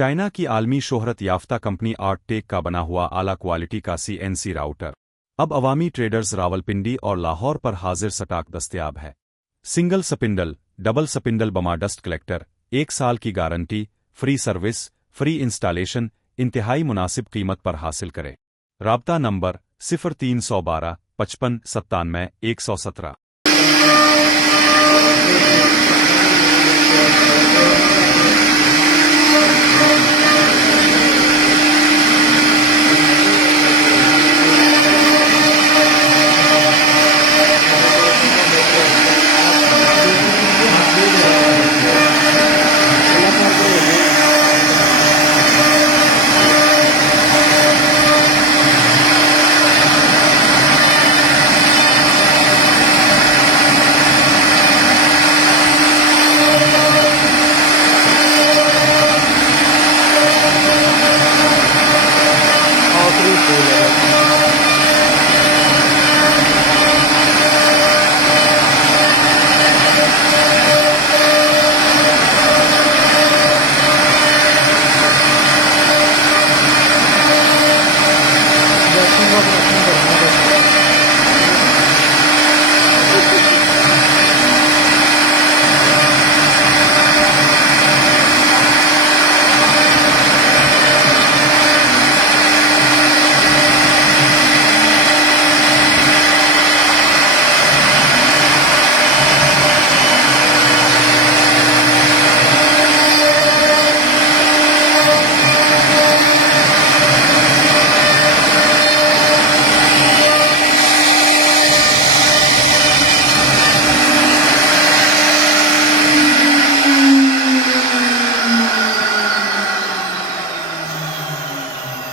China की आलमी शोहरत याफ्ता कंपनी आर्ट टेक का बना हुआ आला क्वालिटी का CNC राउटर अब अवामी ट्रेडर्स रावलपिंडी और लाहौर पर हाजिर स्टॉक दस्तयाब है। सिंगल स्पिंडल, डबल स्पिंडल बमा डस्ट कलेक्टर, 1 साल की guarantee, free service, free installation, इंतहाई मुनासिब कीमत पर हासिल करें। राब्ता नंबर 0312 55 97 117।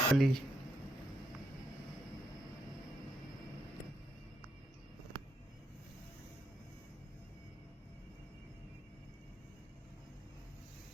Ali